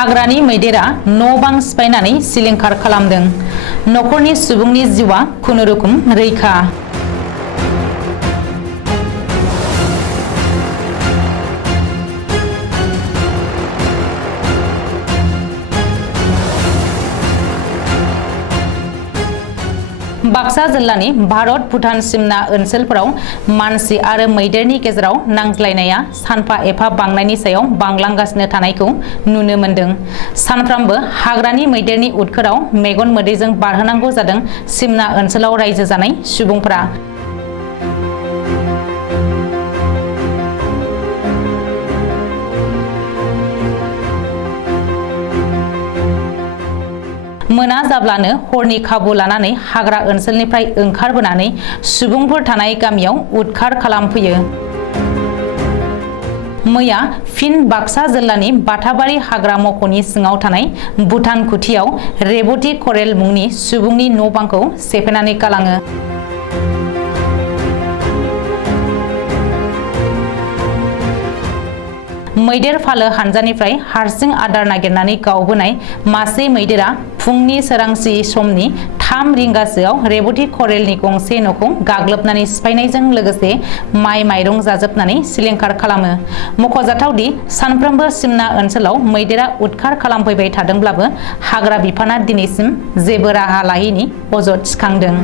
हाग्रानि मैदेरा न' बां सिफायनानै सिलिंखार खालामदों। नखरनि सुबुंनि जिउआ खुनुरुखुम रैखा। बाक्सा जिल्लानि भारत भुटान सिमना ओनसोलफोराव मानसि आरो मैदेरनि गेजेराव नांज्लायनाया सानफा एफा बांनायनि सायाव बांलांगासिनो थानायखौ नुनो मोन्दों। सानफ्रामबो हाग्रानि मैदेरनि उदखाराव मेगन मोदैजों बारहोनांगौ जादों सिमना ओनसोलाव रायजो जानाय सुबुंफोरा। मोना जाब्लानो हरनि खाबु लानानै हाग्रा ओनसोलनिफ्राय ओंखारबोनानै सुबुंफोर थानाय गामियाव उदखार खालामफैयो। मैया फिन बाक्सा जिल्लानि बाथाबारि हाग्रा मख'नि सिङाव थानाय भुटान खुथियाव रेबती करेल मुंनि सुबुंनि न' बांखौ सेफायनानै गालाङो। मैदेर फालो हानजानिफ्राय हारसिं आदार नागिरनानै गावबोनाय मासे मैदेरा फुंनि सोरांसि समनि 3 रिंगासोआव रेबती करेलनि गंसे न'खौ गाग्लोबनानै सिफायनायजों लोगोसे माइ माइरं जाजोबनानै सिलिंखार खालामो। मख'जाथावदि सानफ्रोमबो सिमना ओनसोलाव मैदेरा उदखार खालामफैबाय थादोंब्लाबो हाग्रा बिफाना दिनैसिम जेबो राहा लायैनि अजद थिखांदों।